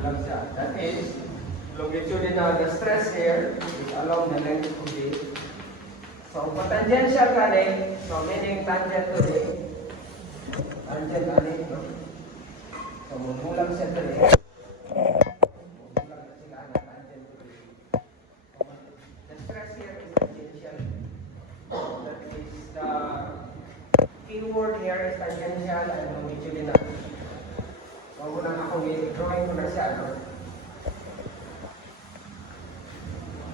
kulang siya. That is, longitudinal, the stress here is along the length of the. So, tangential kani, so meaning tangent to the tangent kani, no? So, kulang siya to the. The stress here is tangential. That is the keyword here is tangential and longitudinal. So, muna akong drawing ko na siya, no?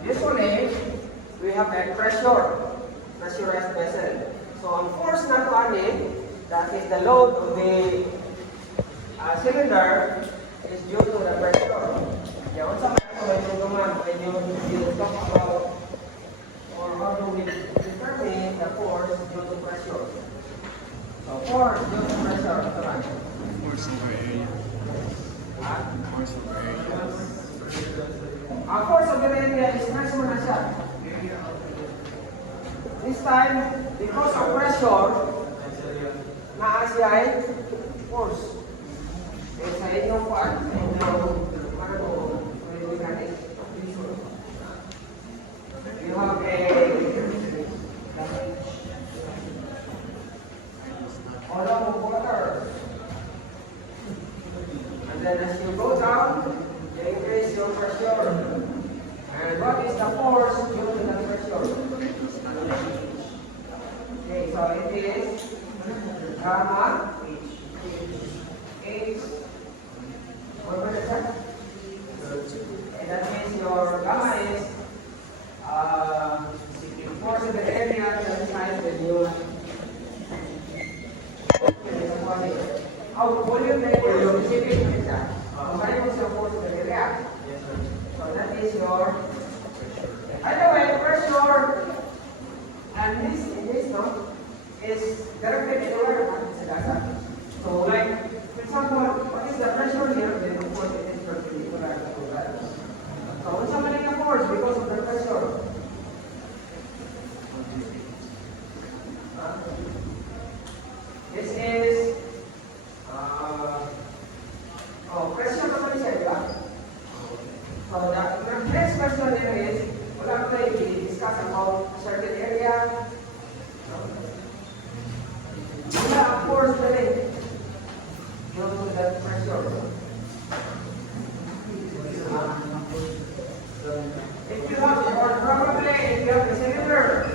Usually, we have a pressurized vessel. So, ang force na ito, that is the load of the cylinder, is due to the pressure. Kaya, kung saan ito may tungtungan, when you talk about or how do we determine the force due to pressure. So, force due to pressure, ito lang. Force over area. Force over area. Ang force of the area is stress mo na siya. This time, because of pressure, na-assign force. Eh, sa inyong part, sa inyong mechanics, you have a column of water. And then as you go down, you increase your pressure. And what is the force due to the pressure? Okay, so it is gamma H. What was it, sir? And that means your gamma is force of the area times the new. How volume na yung specific siya. Kaya mo siya force of the area. So that is your. Either way, pressure and this in this no is directly inward sa gasa. So like for example, what is the pressure here? Then of course it is perpendicular to that. So when somebody can force because of the pressure. This is pressure naman siya, di ba? So the next question here is, wala ko tayo i-discuss about a certain area. Wala ang force na rin. Due to that pressure. If you have, or probably if you have a cylinder,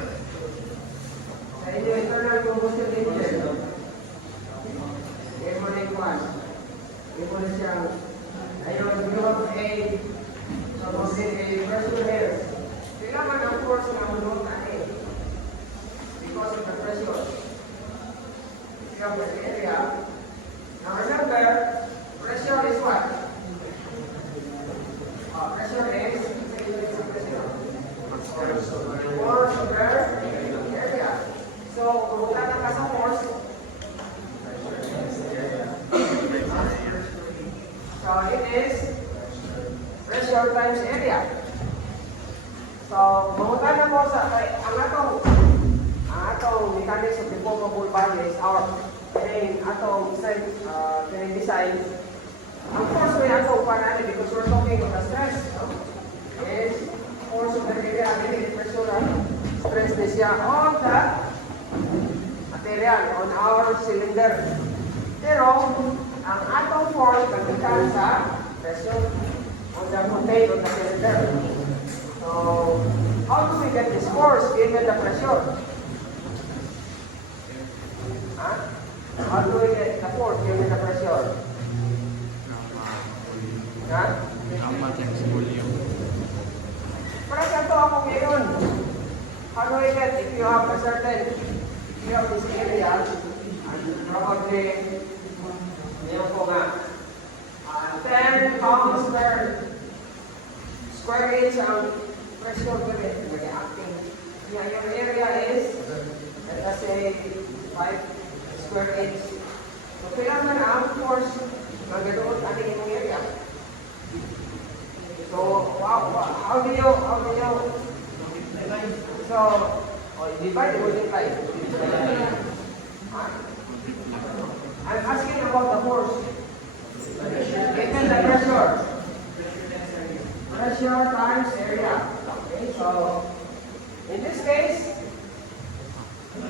sa inyo internal combustion engine, mo na yung one. Mo na siyang, ayun, you have a, so mostly a pressure here. Kailangan ang force na mulong natin. Because of the pressure. If you have an area. Now remember, pressure is what? Pressure is force over area. So, kung wala ka sa force, so it is pressure times area. So, mamutan na mo sa, ang atong mechanics of deformable bodies, our atong design, ang force may atong panani because we're talking of the stress, no? Is force of the area, pressure, stress na siya on the material, on our cylinder. Pero, ang atong force nagbitan sa pressure on the contain of the cylinder. So, how do we get this force given the pressure? Huh? How do we get the force given the pressure? Huh? Gamma times volume. Para sa ito ako ngayon, how do we get, if you have a certain, if you have this area, and probably, ngayon po nga, 10 pounds per square inch ang pressure ko rin. Acting. Yeah, your area is, let us say, 5 square inch. So, kailangan na ang force na ganoon ating itong area. So, wow, how do you, so, divide and multiply. I'm asking about the force. Given the pressure. pressure times area. Okay, so in this case,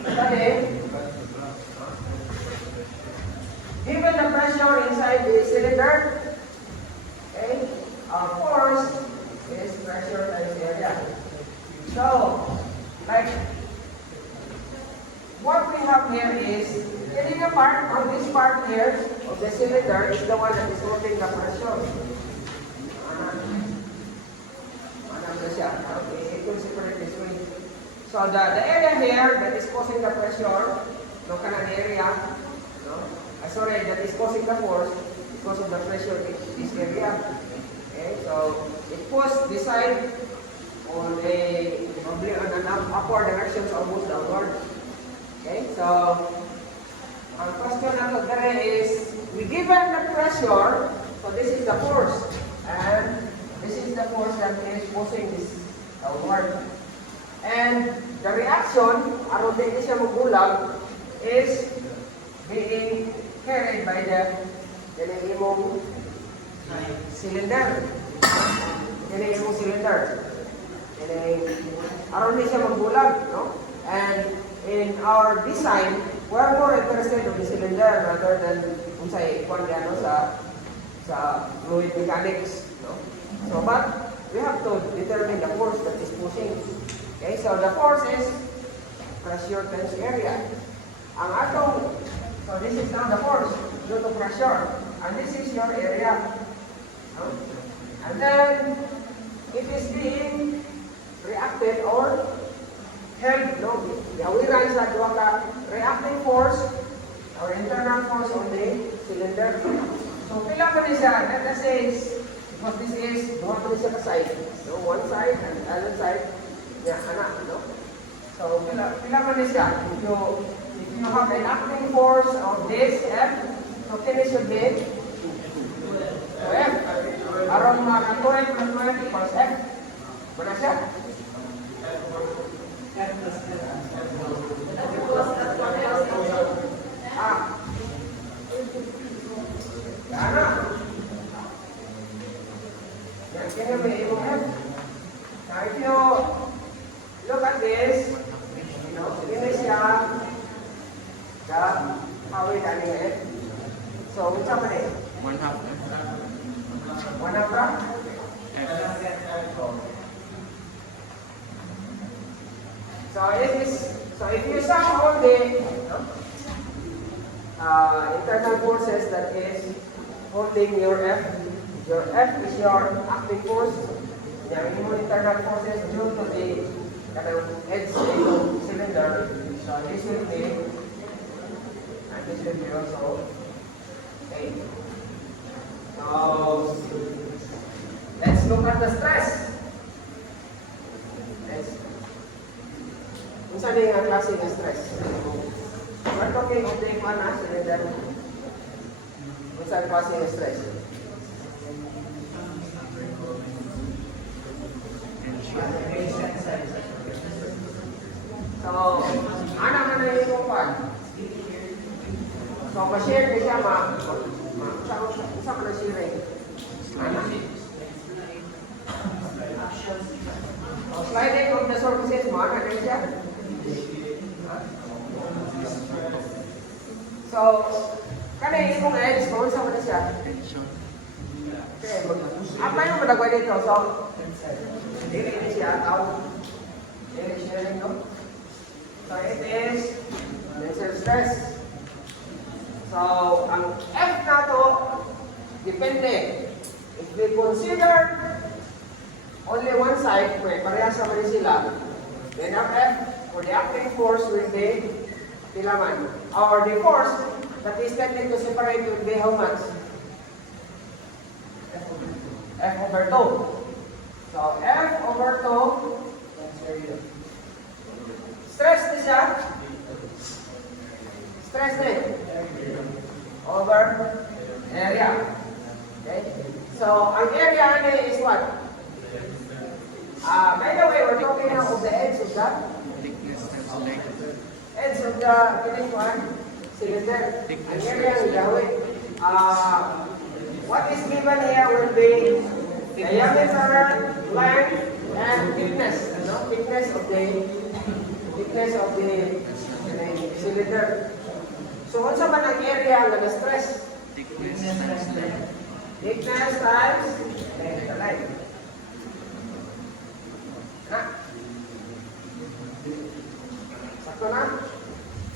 study, given the pressure inside the cylinder, okay, our force is pressure times area. So, like, what we have here is, getting a part on this part here of the cylinder is the one that is holding the pressure. Okay, it will separate this way. So the area here that is causing the pressure, no kanan area, no? Sorry, that is causing the force because of the pressure in this area. Okay, so it pushes this side on an upward direction, so almost downward. Okay, so ang question natin there is, we given the pressure, so this is the force, and this is the force that is pushing this downward. And the reaction, aron din siya magbulag, is being carried by the imong cylinder. Imong cylinder. Aron din siya magbulag, no? And in our design, we are more interested in the cylinder rather than kung sa ikwan sa fluid mechanics, no? So, but we have to determine the force that is pushing. Okay, so the force is pressure times area. Ang atong, so this is now the force due to pressure, and this is your area. No? And then, it is being reacted or held, no? Gawiran sa duwa ka reacting force or internal force on the cylinder. So, pila pa rin siya, let us say, because this is, duha pa rin siya ka-side. So, one side and the other side, yeah, anak, no? So, pila pa rin siya. If you have an acting force of this F, so finish should be F. Around mga 12 plus 20 equals F. Mana siya? Ana. Yan kaya may ibong F. Now if you look at this, you know, ini siya the power dynamic. So, which one is? 1/2. 1/2 ra? So if you sum all the internal forces that is holding your F is your active force. Yung internal forces due to the edge of the cylinder. So this will be, and this will be also A. So let's look at the stress. Kung saan yung klase ng stress? We're talking of the equana cylinder. Kung saan klase ng stress? So, anak na yung ikupan. So, ma-share din siya, sa ka na-sharing. Anak. So, sliding of the surfaces mo, anak na siya. So, kanina yung edge, kung saan mo na siya? Okay, apa yung madagway dito? So, dili siya out. Dili sharing, no? So, it is tensile stress. So, ang F na to, depende. If we consider only one side, may parehas naman sila, then ang F, or the acting force will be tilaman. Or the force that is tending to separate will be how much? F over 2. So, F over 2, stress na siya. Stress din. Over area. Okay? So, ang area is what? By the way, we're talking now of the edge of that. Thickness times length. Edge of the kinetic one. Cylinder. Ang area ng gawin. What is given here will be diameter length and thickness, thickness of the cylinder. So, unsa man ang area nga na-stress? Thickness times length. Thickness times length. Na? Sakto na?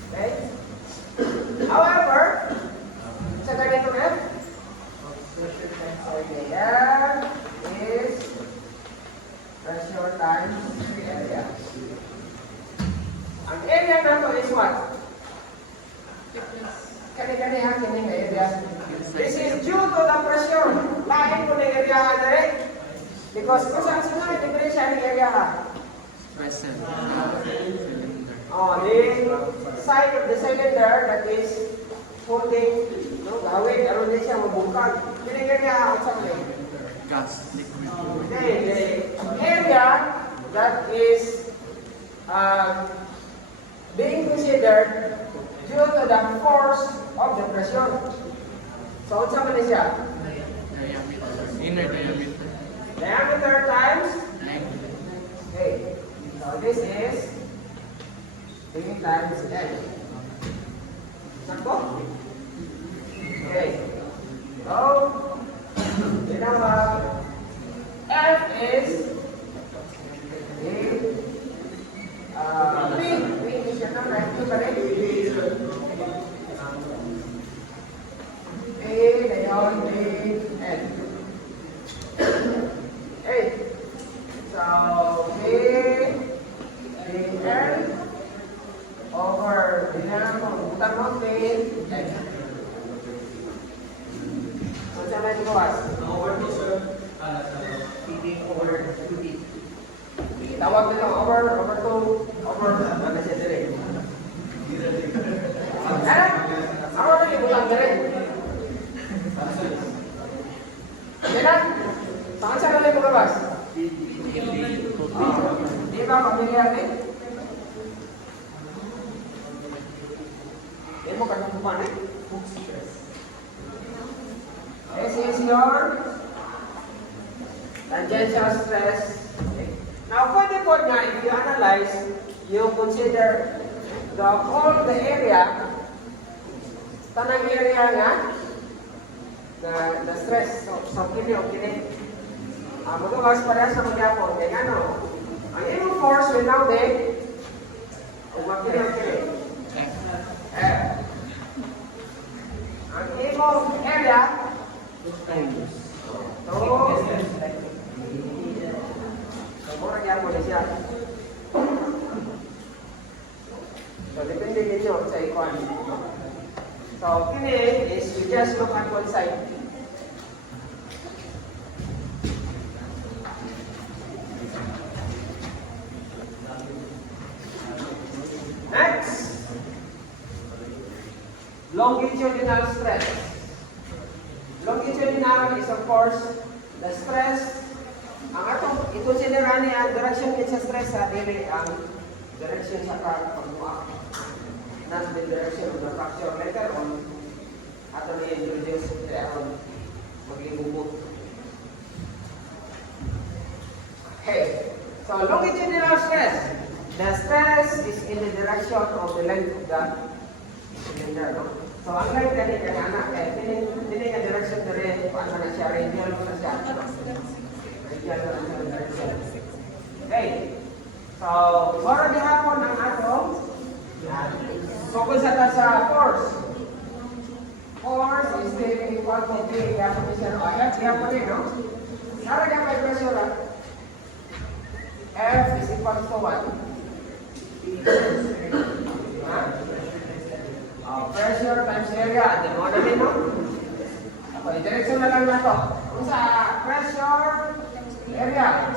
Okay? However, sa ganito F, area is pressure times area. Ang area na to is what? Kani-kani ha, kini nga area. This is due to the pressure. Lain ko na area ha direct. Because kung saan saan differential area ha. Present. Cylinder. Oh, the side of the cylinder that is holding, no, gawin, aron din siya mabungkag. Kini area ha, sa kani. Gas. Liquid. Okay, the area that is being considered due to the force of the pressure. So, what's happening siya? Diameter. Inner diameter. Diameter times. Length. Okay. So, this is 3 times L. Sakto? Okay. So, you know F is P is your number, P ba rin? P na yun, P, N. Okay. So, P, N, over, bilang mo, butang mo, P, N. So, saan ba yung gawas? Over P, sir. Over 2P. Tawag nila over 2, over, ano siya direct? Ano na yung butang direct? Yan na? Saan siya nalang lumabas? Di ba pamilyar eh? Di mo kanong eh? This is your tangential stress. Okay. Now, pwede po nga, if you analyze, you consider all the area, tanang area nga, na stress. So kini o kini. Magawas para sa magyapon. Kaya ano, ang imong force will now be, kung makini o kini. F. Ang imong area, mura gyapon na siya. So, depende ninyo sa ikuan. So, kini is you just look at one side. Next, longitudinal stress. Longitudinal is of course the stress. Ang atong i-consider ni ang direction sa stress sa dili ang direction sa pagbuak. Not the direction of the fracture later on ato ni introduce aron magigubot. Okay. So longitudinal stress. The stress is in the direction of the length of the cylinder. No? So unlike kani anak ini ka direction dire paano na siya radial na siya. Okay. So para gihapon ang atong focus sa force. Force is equal to P. Kaya po siya, F, kaya po rin, no? Sara ka may pressure, F is equal to what? Pressure times area. Di mo na din, no? Okay, direction na lang na to. Kung sa pressure, area.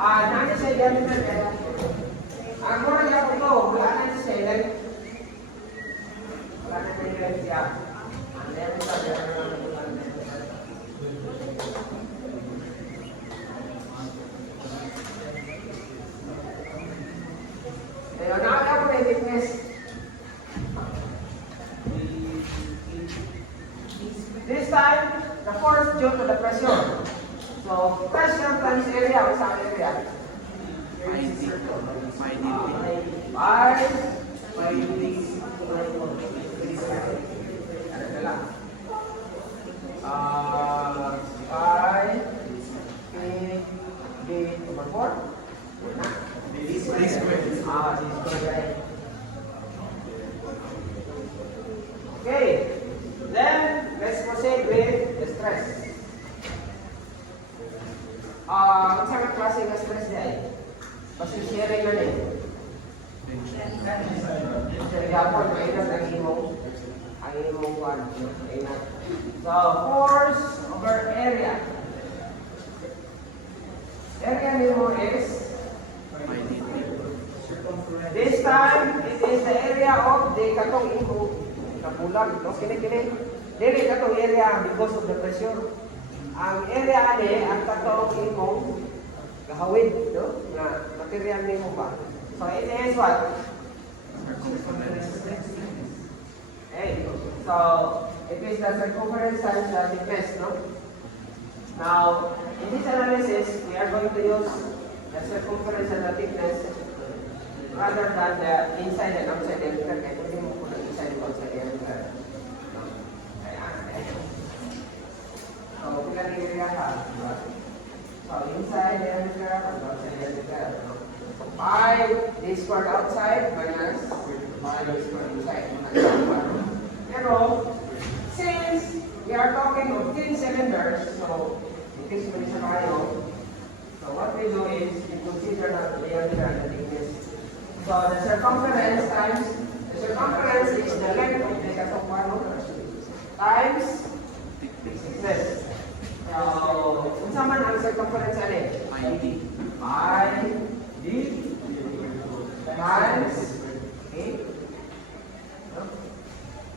Nani siya diameter kaya? Ang mura niya po ito, wala na siya ilan. Wala na ilan siya. Ang diameter kaya nakakaya po na yung thickness. This time, the force due to the pressure. So So, pressure times area, what's our area? Pi d. Pi d. Pi d over 4? D squared. Right. Okay, then let's proceed with the stress. Ang sa klase ng stress niya kasi sharing na rin. Kaya po, mainat ang imong one. Mainat. So, force over area. Area nimo is Pi d. this time, it is the area of the katong imo kabulag. No? Kini. Dili katong area because of the pressure. Ang area ani, ang katong imo gahawid. No? Nga material nimo ba? So, it is what? Okay. So, it is the circumference times the thickness. No? Now, in this analysis, we are going to use the circumference and the thickness rather than the inside and outside diameter. Kaya pwede mo po ng inside and outside diameter. So, pila ni area ka? So, inside diameter and outside diameter. So, 5 d squared outside minus 5 d squared inside. Pero, since we are talking of thin cylinders, so, in case mo isa kayo, so what we do is, we consider the diameter and the thickness. So the circumference times, the circumference is the length of the katong times thickness. So, unsa man ang circumference ani? Pi d. Pi d times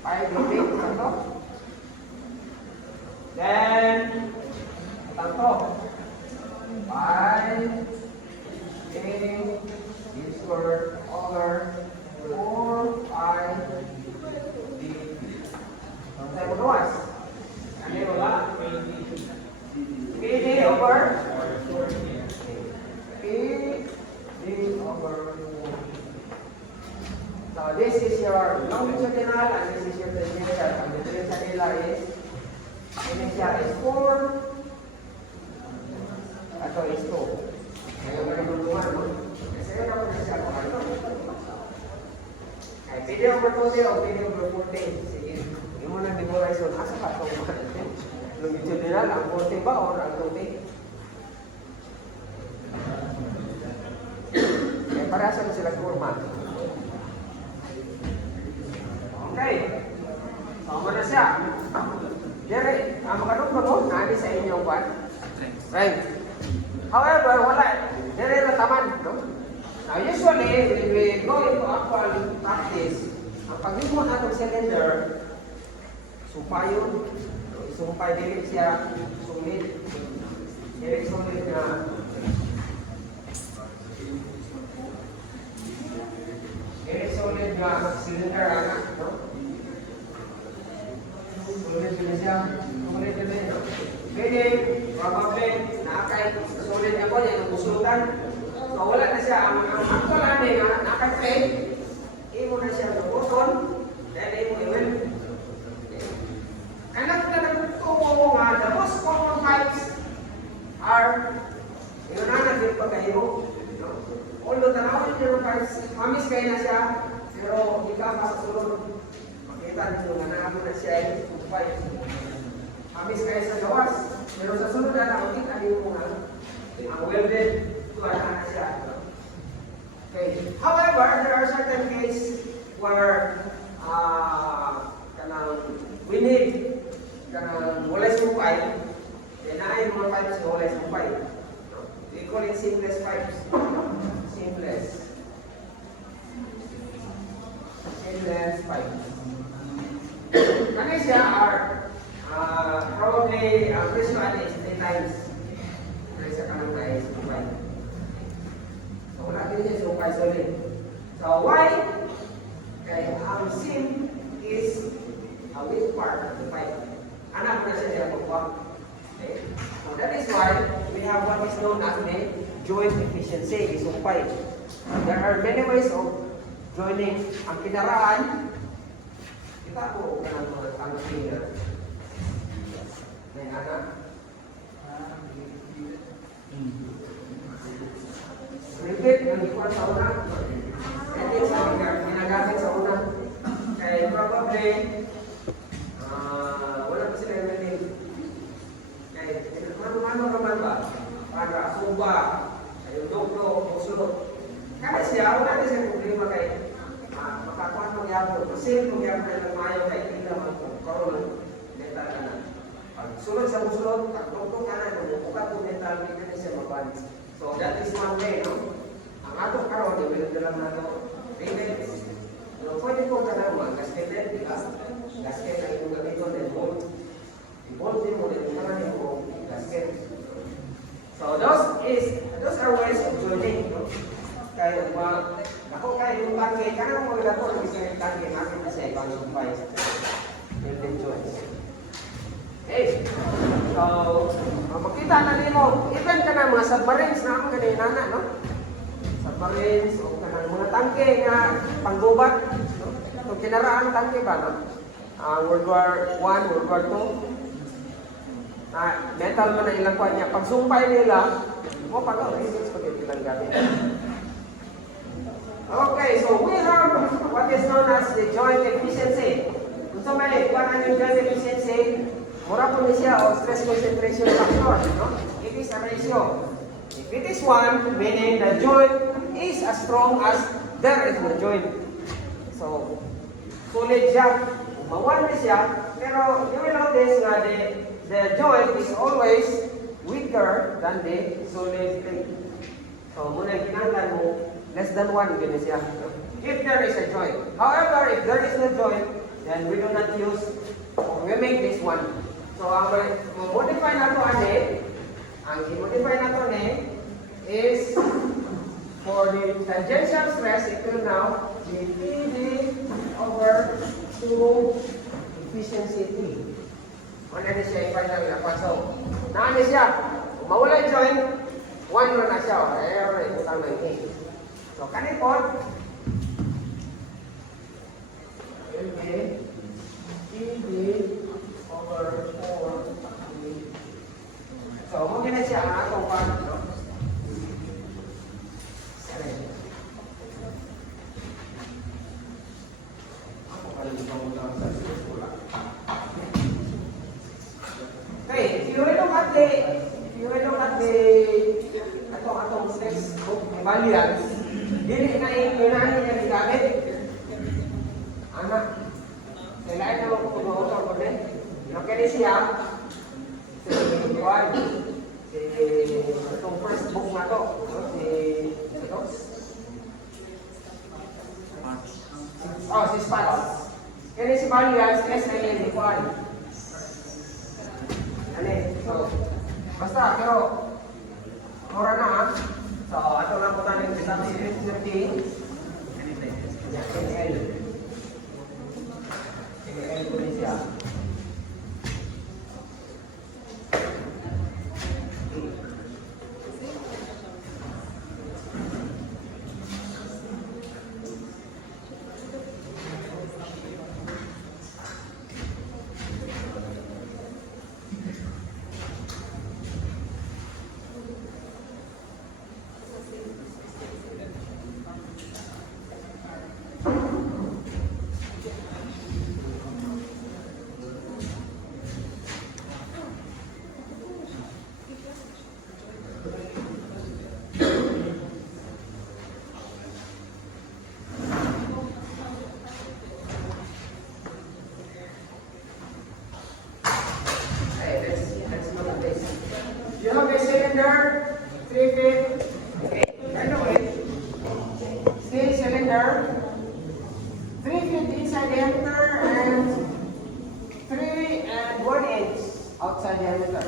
pi d tanto. Then tanto. Pi d squared over 4 pi d. Tayo mo luwas. Ano yung wala? PD over PD over 4. So this is your longitudinal and this is your tangential. Ang difference nila is ini siya is 4 ato is 2. Ngayon may bulungan mo. Kasi yun ako na siya kung ano. Ay, PD over 20 o PD over 14. Sige. Hindi mo na memorize yun. Asa ka ito? Longitudinal, ang 40 ba or ang 20? Eh, parasa na sila kurma. Okay. So, na siya. Dere, ang makadugtong mo, naani sa inyong kwan? Right. However, wala. Dere na taman, no? Now, usually, when we go into actual practice, ang pag-limot natong cylinder, sumpayon, sumpay dili siya sumit. Dili sumit na solid na cylinder anak, no? Solid na siya, solid na siya. Pwede, probably, nakakay, solid ako niya, nabusutan. So, wala na siya. Ang actual namin, nakakay, imo na siya nabuson, then imo iwan. Anak na nagtutuwa mo nga, the most common types are, yun na naging pagkahibo. Although tanawin niyo guys, mamis kayo na siya, pero ikaw sa sunod, makita niyo nga namin na siya ay kupay. Mamis kayo sa gawas, pero sa sunod na makita niyo nga, ang welded, tuwa na siya. Okay. However, there are certain cases where we need walay sumpay, then ay mga pipes na walay sumpay. We call it seamless pipes. Seamless pipes. Kani siya are probably pressure at is 3 times. Pressure ka ng tayo sumpay. So wala din siya sumpay solid. So why? Kaya ang seam is a weak part of the pipe. Anak na siya niya pagpapag. Okay? So that is why we have what is known as the joint efficiency, isumpay. There are many ways of joining ang kinaraan. Kita po ka ng mga tangki na may anak. Repeat yung ikuan sa una. Repeat sa una. Ginagamit sa una. Kaya probably wala pa sila repeat. Kaya ano naman ba? Para sumba, yung doklo, usulot. Kaya siya, wala na siya problema kay makakuha ng yabo. Kasi kung yabo na ng mayo kay hindi naman kung karoon mental ka na. Pag sulot sa usulot, pag doklo ka na, kung bukat kung mental, hindi na siya mabalis. So that is one way, no? Ang ato karoon, yung lang na ito, payment. So pwede po ka na mga gasketed, di ba? Gasket ang itong ganito, then bolt. I-bolt din mo, then ito na mo gasket. So those are ways of joining, no? Kaya ako kaya yung tangke, kaya mo mga dato ng isang tangke, natin na siya ibang sumpay. Building joints. Okay. So, makita na rin mo, even ka na mga submarines na ako ganyan nana, no? Submarines, o ka na mga tangke nga panggubat, no? Itong kinaraan tangke ba, no? World War I, World War II. Metal man na ilang kuha niya. Pag sumpay nila, pag-reasons pag ilang gamit. Okay, so we have what is known as the joint efficiency. Kung sa may kuhaan yung joint efficiency, mura po niya siya o stress concentration factor. No? It is a ratio. If it is 1, meaning the joint is as strong as there is no joint. So, solid siya. Umawan na siya. Pero you will notice na the joint is always weaker than the solid thing. So, muna kinanglan mo, less than 1 din siya. If there is a joint. However, if there is no joint, then we do not use, we make this one. So, ang modify na ito ang i-modify na ito is for the tangential stress, it will now be PD over 2 efficiency T. Ano na siya i-final na pa. So, naan siya. Kung mawala yung joint, 1 na siya. Kaya utang na yung so, kanipot, okay, PD over 4. So, muna na siya ang atong pan, no? Okay, if you will look at the atong textbook evaluate, dili na inahin niya gigamit. Anak, kailangan na mag-autor ko din. Okay siya. Itong first book na to, si Spats. Kaya si Valiant, S-I-N-D-Y. So, basta, pero, mura na ha. So, ato lang po tayo yung sa 50. NL. NL po rin siya. You have a cylinder, 3 feet. Okay, anyway, steel cylinder, 3 feet inside diameter and 3 and 1 inch outside diameter.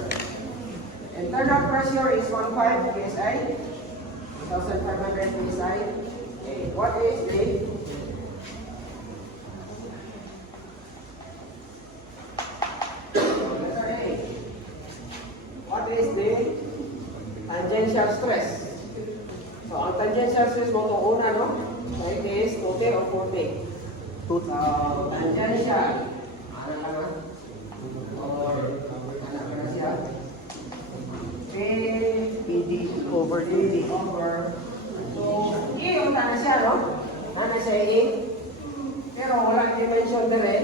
Internal pressure is 15 psi, 1,500 psi. Okay, what is the tangential stress. So, ang tangential stress mo itong una, no? So, it is 2T or 4T. So, tangential. Ano ka na? Or, ano ka na siya? ED over DD. Over. So, E yung tana siya, no? Nana siya E. Pero wala dimension din eh.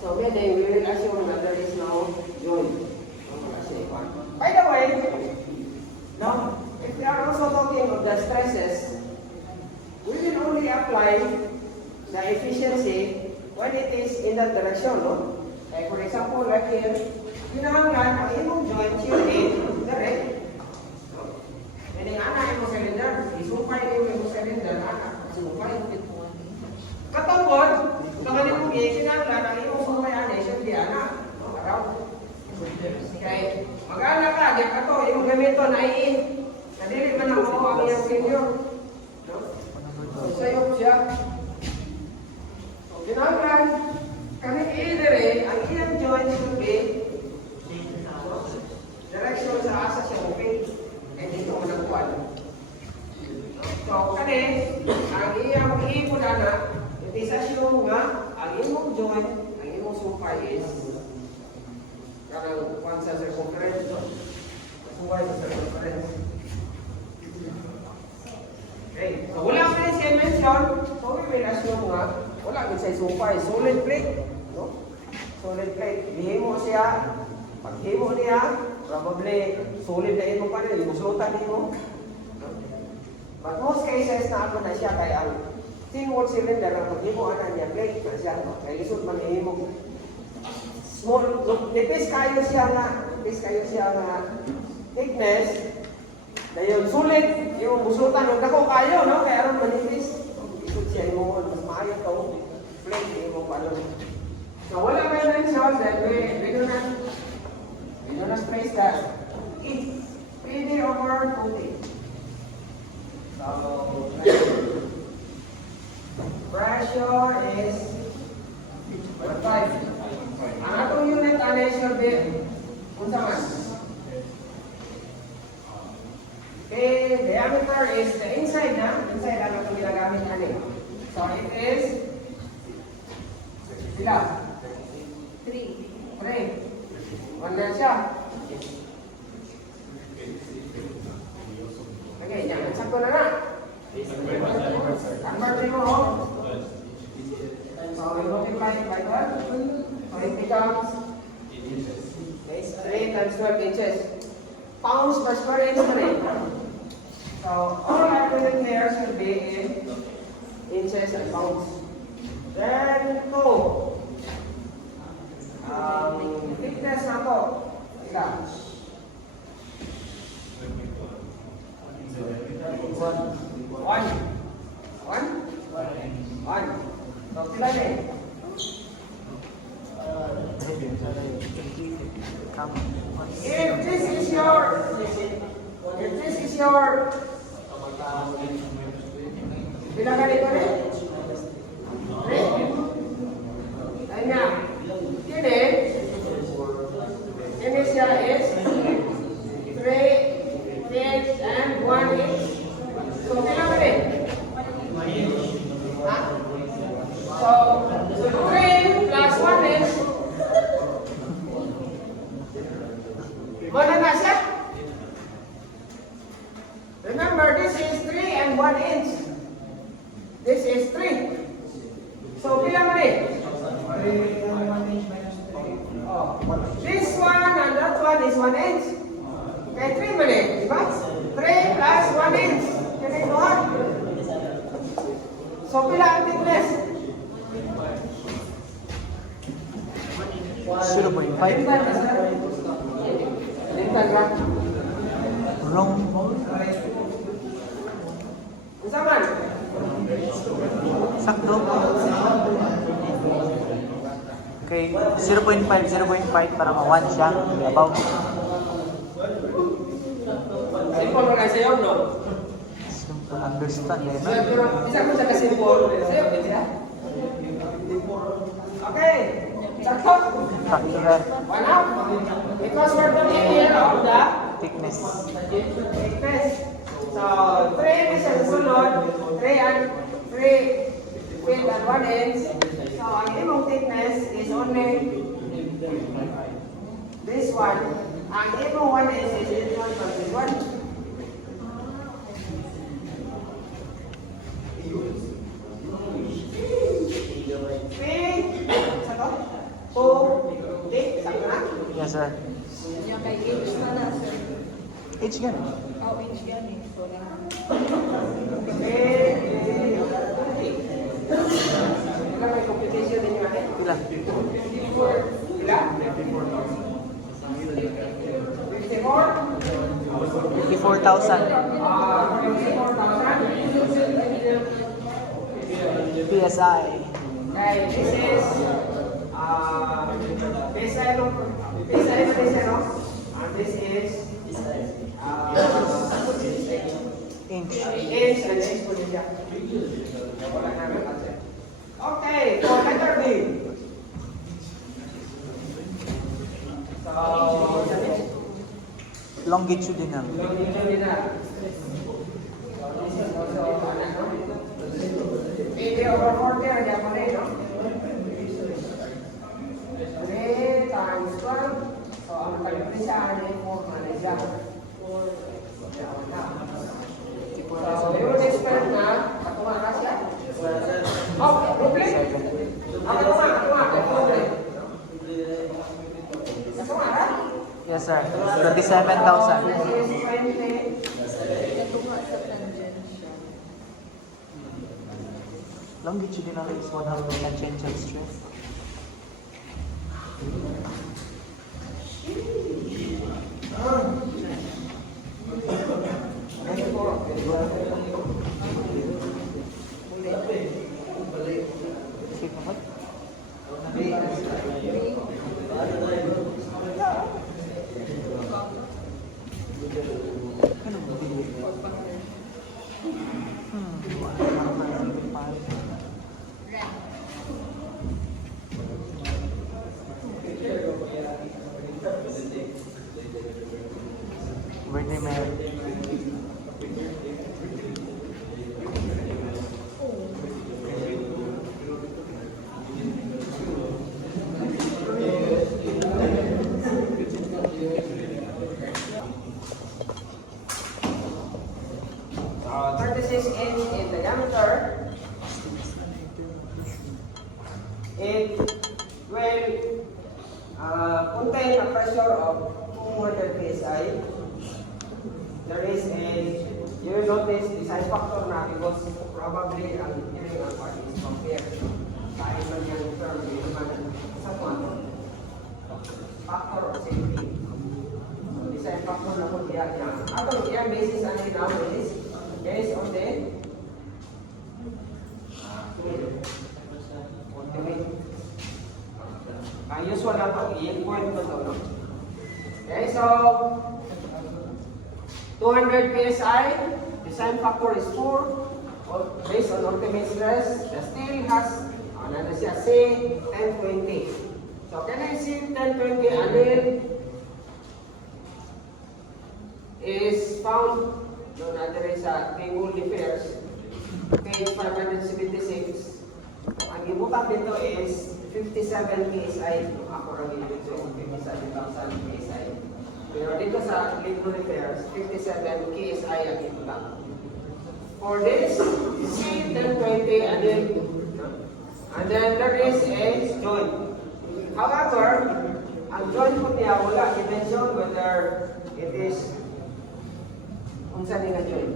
So, meaning, we will assume that there is no joint. By the way, no, if we are also talking of the stresses, we will only apply the efficiency when it is in that direction, no? Like for example, like here, kinahanglan ang imong joint unit direct. No? Meaning, ana imong cylinder, isumpay imong cylinder, ana, isumpay imong katawad, kagali mong kinahanglan ang imong sumpay ana, siyempre ana, no? Around. Okay. Mag-anak ka, diyan ka to, yung gamiton ay nadili man ako ang iyong senior. No? So, sa'yo siya. So, ginagalan, kami i-dire, ang iyong joint should be direction sa asa siya open. Eh, dito mo nagkuhan. So, kani, ang iyong i-ipuna na, utisasyon nga, ang iyong joint, ang iyong sumpay is karang one sa circumference, no? Suway sa circumference. Okay, so wala pa rin siya mention, so we will assume nga, wala din siya sumpay, solid plate, no? Solid plate, bihimo siya, paghimo niya, probably solid na imo pa rin, imuslutan nimo. No? But most cases na ako na siya, kaya ang thin wall cylinder, ang paghimo ana niya, plate na siya, no? Kaya isod man ihimo. Small, nipis kayo siya nga thickness, na yun, sulit, yung buslutan, yung dako kayo, no? Kaya aron manipis, isod siya yung mas maayo ito, plate, yung paano. So, wala may mention that we do not place that. It's PD over 2T. So, pressure is 1.5. Ang atong unit ana should be unsa man? Okay, diameter is the inside na, inside ang atong ginagamit ani. So it is sila 3. Wala siya. Okay, yan. Sakto na na. Convert mo ho. So we multiply it by 12. So it becomes 3 times 12 inches. Pounds per square inch per inch. So all I'm doing here should be in inches and pounds. Then 2. Thickness na to. Ika. 1. So sila din. If this is your bila ganito rin? Ayun nga. Ini siya is 3 inch and 1 inch. So bila ka rin? Ha? So 3 plus 1 inch. Mana na siya? Remember, this is 3 and 1 inch. This is 3. So, pila mo rin? Oh. This one and that one is 1 inch. Okay, 3 mo rin. Diba? 3 plus 1 inch. Kaya ito ha? So, pila ang thickness? 0.5. Lintan ka? Wrong. Isa man? Sakto. Okay, 0.5 para ma-1 siya. About. Simple mo lang sa'yo, no? Simple understand eh. Pero isa ko sa ka-simple. Sa'yo, siya? Okay. Sakto? Practical. 1 up. Because we're talking here of the thickness. Thickness. So, 3 is ang sunod, 3 width and 1 inch. So, ang imong thickness is only this one. Ang imong 1 inch is this one from this one. Yes, sir. Yung kay age pa na, sir. Age ganun. Oh, age yan eh. So, na. Ilan may competition ninyo ate? Pila? Ilan? 54? 54,000. 54,000. PSI. Okay, this is PSI no? PSI na PSI no? And this is Inch. inch and inch po niya. Wala namin concept. Okay, for letter B. So, Longitudinal. longitudinal. So, this is also, video over 40 ang diyan mo rin, no? 3 times 12. So, ang kalipin siya, ano yung 4 na siya. So, yung expert na, katunga na siya. Oh, problem? Katunga. Katunga na? Yes, sir. 27,000. This is 20. Katunga sa tangential. Longitudinal is 100 tangential stress. Sige ba? Birthday meron. So, 36 inch in diameter. It will contain a pressure of 200 psi. There is a, you will notice the size factor na because probably ang hearing ang part is compared. Kahit man yung term, yung naman sa factor of safety. So, the size factor na po diyan niya. Atong iyang basis ang ginamit is based on the usual na po, i-point ko to, no? Okay, so 200 psi, design factor is 4, based on ultimate stress. The steel has, ano na siya, C1020. So, can I see 1020 anil is found doon natin sa table affairs, page 576. Ang ibutan dito is 57 PSI. Ako rin ibig so 57,000 PSI. Pero dito sa table affairs, 57 PSI ang ibutan. For this, C1020 and then there is a joint. However, ang joint po niya wala i-mention whether it is unsa ni nga joint.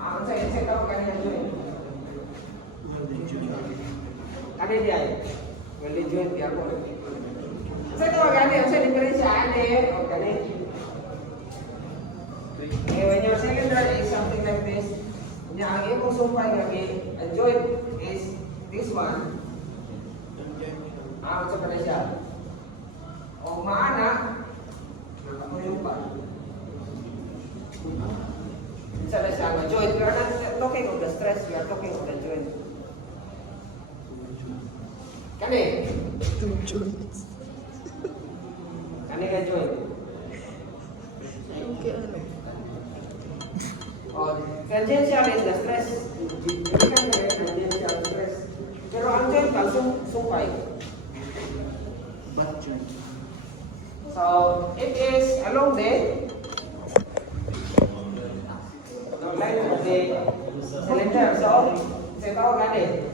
Ang sa tawag kanya joint. Kani dia. Well, joint dia ko. Sa tawag kanya, sa diferensya ane o kani. When your cylinder is something like this, ang imong sumpay nga ang joint is this one. Sa pala siya. O maana, ako yung pa. Isa na siya nga joint. We are not talking of the stress, we are talking of the joint. Kani, Ano ka joint? Okay, ano? Oh, tangential is the stress. Tangential stress. Pero ang joint ka, sungkay. Butt joint. So, it is along the line of the cylinder. So, say tawag natin.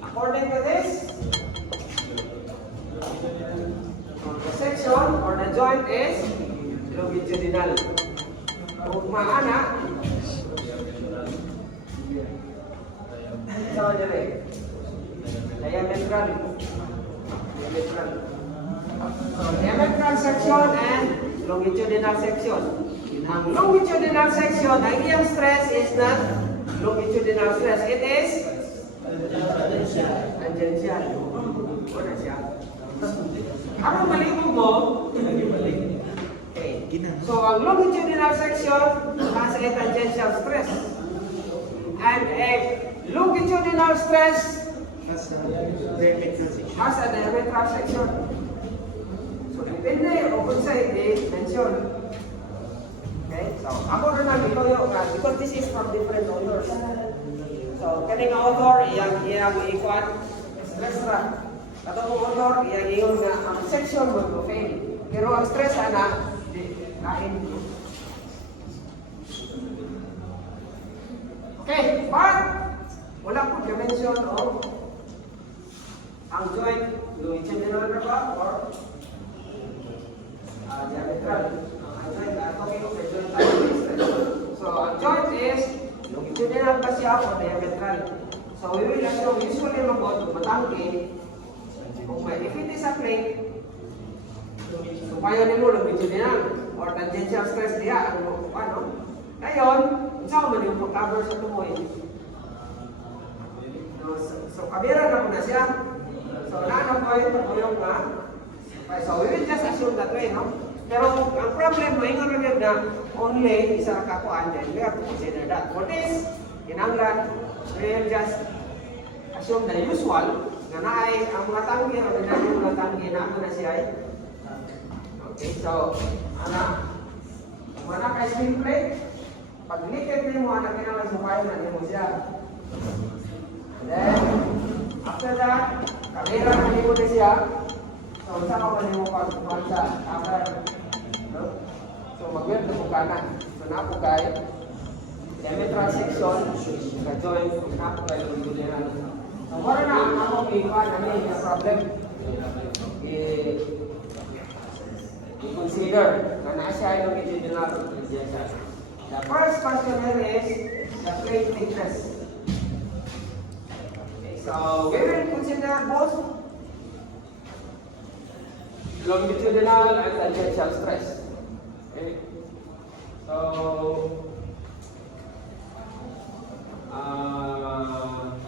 According to this, the section or the joint is longitudinal. Kung maana, so dire, diametral. Diametral. So, diametral section and longitudinal section. Ang longitudinal section, ang iyang stress is not longitudinal stress. It is tangential. Wala siya. Ang malibog mo, okay. So, ang longitudinal section has a tangential stress. And a longitudinal stress That's diametral section. has a diametral section. So, depende o kung sa dimension. Okay? So, ako rin ang ituyo nga because this is from different authors. So, kaning author, iyang ikuan, stress ra. Katong author, iyang ingon nga, ang section mo to fail. Pero ang stress ana, lain. Okay, but wala po dimension o ang joint, longitudinal na ba or diametral. Ang joint, talking of the joint type is tension. So, ang joint is longitudinal ba siya o diametral? So, we will assume usually matangke kung may if it is a plate, so kaya nimo longitudinal or tangential stress diya, ano? Ngayon, saan man yung pag-cover sa tumoy? So, kabira na po na siya. So, naano ko yung nga. So, we will just assume that way, no? Pero, ang problem, maingon na yun na only isa kakuan din. We have to consider that. For this, kinanglan, we will just assume the usual na naay ang mga tanggi o dinagin mga tanggi na ako na siya ay. Okay, so, mana kay spin plate, pag likit mo, anak kinanglan sumayo na mo siya. And then, after that, kamera na mo na siya. So, saan ka man mo pag-pansa after, no? So, mag-weld na po kanan. So, napo kay diametral section, ka-joint, napo kay longitudinal. So, wala na ang ako ipan, ano yung problem? I-consider na nasa ay longitudinal. The first question here is the plate thickness. Okay, so, we will consider both longitudinal and tangential stress. Okay. So,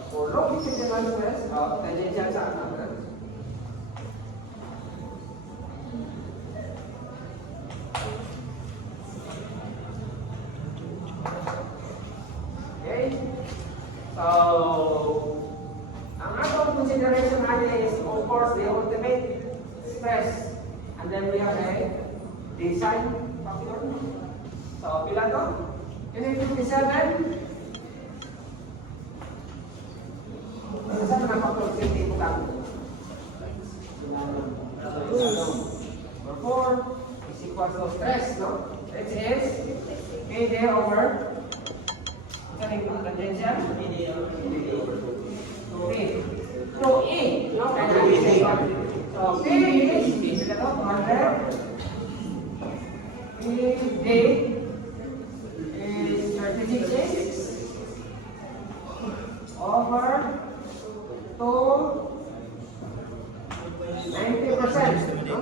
for longitudinal stress, tangential sa ano? Okay. So, ang atong consideration natin is of course the ultimate stress. And then we have a design factor. So, pila to? Is it 57? Saan na factor 50 bukan? Number 4 is equal to stress, no? It is PD over tangential? PD over 2E. 2E, no? So, P is under PD is 36 over 2 90%. No?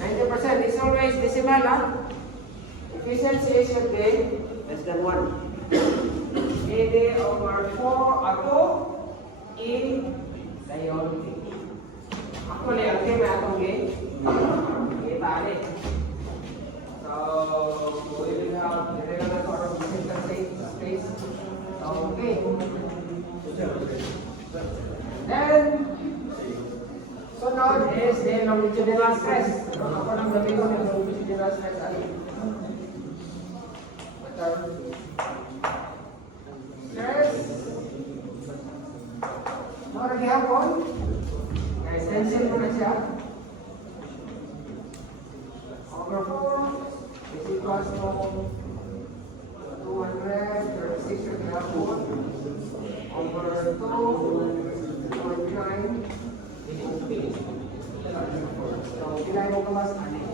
90% is always decimal. Efficiency should be less than 1. PD over 4 2 E dayon. Actually, ang game atong game. Kita ni. So, we will have the regular sort of space. Okay. Then, Sunod is the longitudinal stress. Ako lang gabi ko ng longitudinal stress. Stress. Mara gihapon. Extension mo na siya. Over 4 is equals to 236 yung gihapon. Over 2.9. So, kilay mo ka mas ano?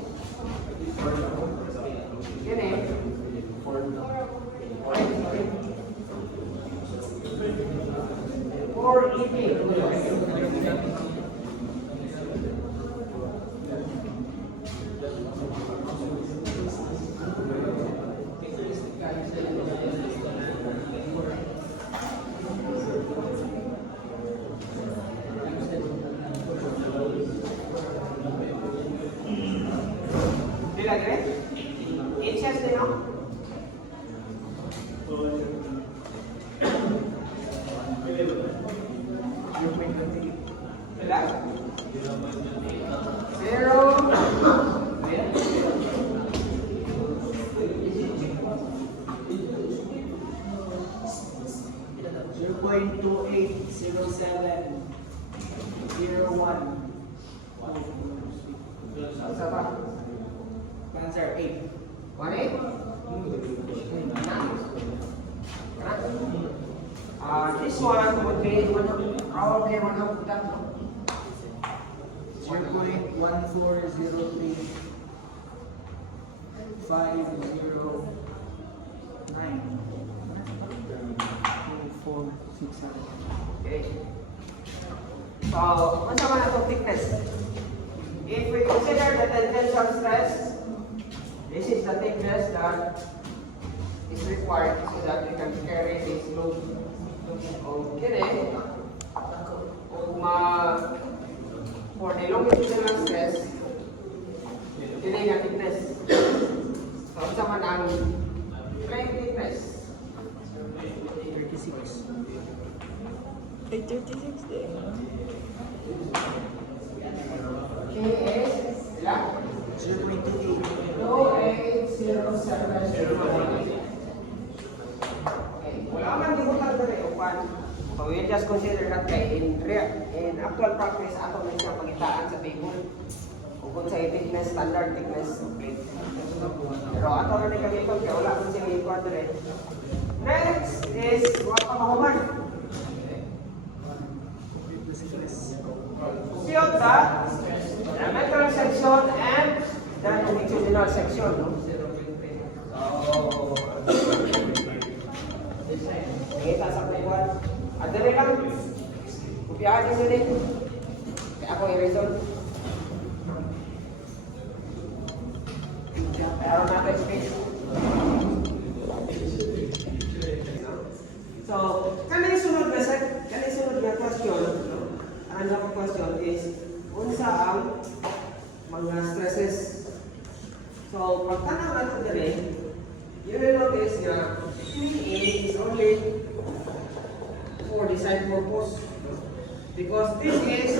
Yan eh. 480. Lagi? HS din ako? Wala? 0.280701. Isa pa? Answer 8. 1.8? This one would be probably one of that. 0.1403 509 Okay. So, what's naman ito thickness? If we consider the tangential stress, this is the thickness that is required so that we can carry this load. Okay, for the longitudinal stress, kini nga thickness. So, sa man ang plane thickness. 36. Ay, 36 din. K is ilan? 0.28. 2807. Wala man di ko talaga upan. So we just consider that kay in actual practice ato na siya pangitaan sa table. Kung sa thickness, standard thickness of plate. Pero ato na ni kami ito, kaya wala man siya i-quadre. Next is what pamahuman. Compute the diametral section and the longitudinal section. No? Kita sa kuwan. Adere lang. Kupiyahan niyo din. Kaya ako i-resolve. Pero natin space. So, kani sunod na question, no? Ang dapat question is, unsa ang mga stresses? So, pagtanaw nato dali, you will notice na PA is only for design purpose. Because this is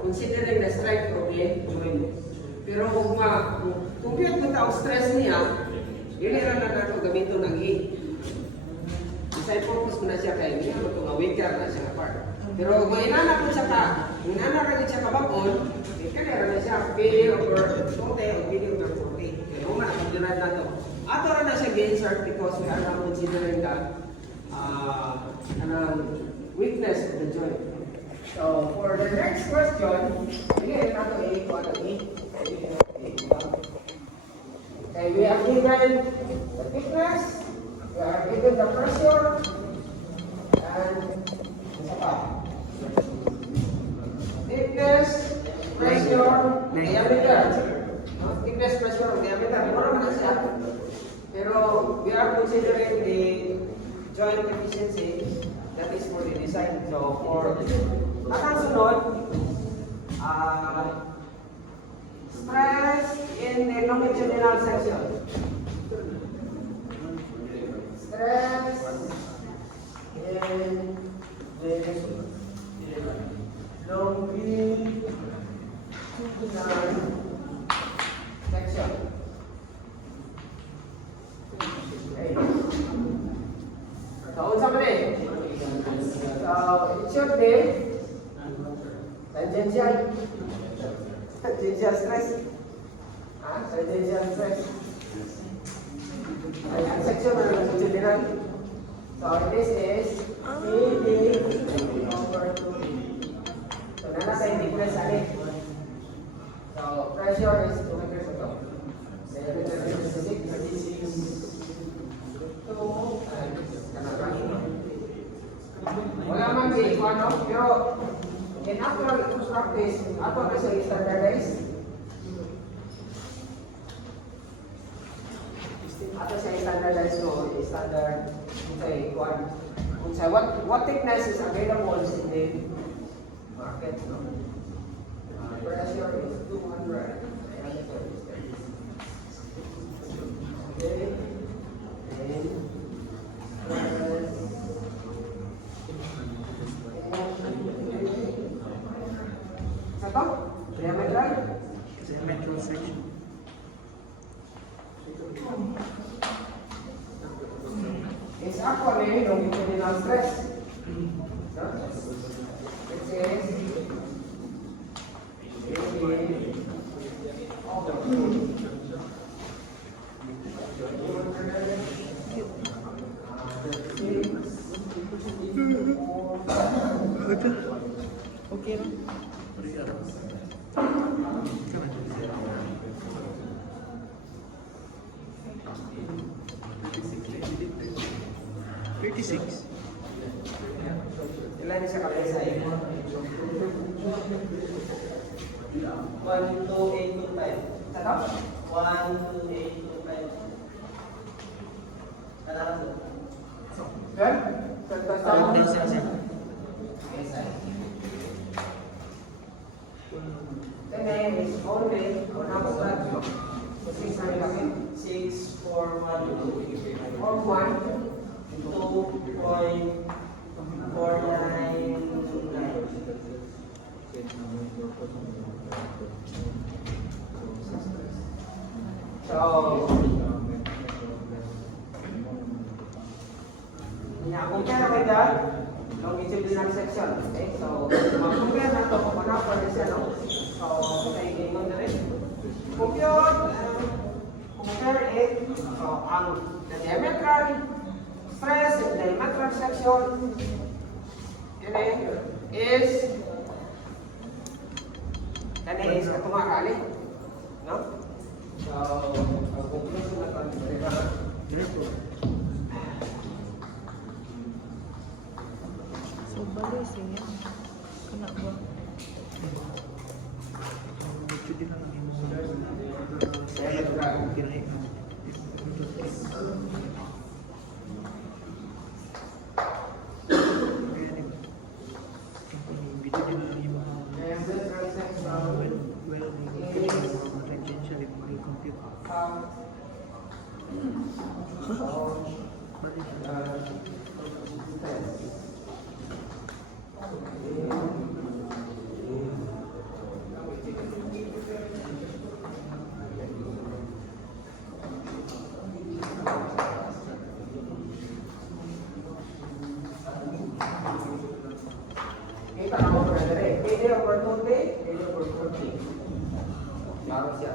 considering the strength of the joint. Pero kung compute mo tao stress niya, iliran na nato gamito ng A. Design purpose ko na siya kaya niya, weaker na siya na part. Pero kung inana ko siya siya kabakon, kaya na siya failure over 40 o failure over 40. Kaya kung nakapagdunad na ito. Ato na siya gainsert because we are now considering the weakness of the joint. So, for the next question, again, nato okay, we are given the thickness, we are given the pressure, and isa pa. Thickness, pressure, diameter. No? Thickness, pressure, diameter. Mura man na siya. Pero we are considering the joint efficiency that is for the design. So for akang sunod, stress in the longitudinal section. Stress in the longitudinal Tangential stress. Ah, tangential stress. Ang section na longitudinal. So this is PD over 2B. So nana sa difference ani. So pressure is 2 meters ito. 736. Wala man di ano, pero in actual practice, ato na sa standardized. Ato sa standardized no, standard say one. Say what thickness is available in the market, no? Pressure is 200. Okay. Satu, diametral. Diametral section. It's actually longitudinal stress. No? Which is Okay lang. 36. ilan sa kabesa eh? 1, 2, 8, 2, 5. Satu? 1, 2, 8, 2, 5. Katakan tu? Kan? Then is only on our side. 6, 4, 1, 2. Or 1, 2.499. So, compare with that longitudinal section. Okay, so mag-compare na ito kung ano pa rin siya, no? So, okay, ganyan na rin. Compare it. So, ang diametral stress in diametral section is katong akali, no? So, ang conclusion na ito, So, balik siya. Kena ba? Jadi lang ang imo diametral. kinahi. Diametral section. Well, tangential if we compute. Kita na mo brother eh. Pwede over 20, pwede over 40. Laro siya.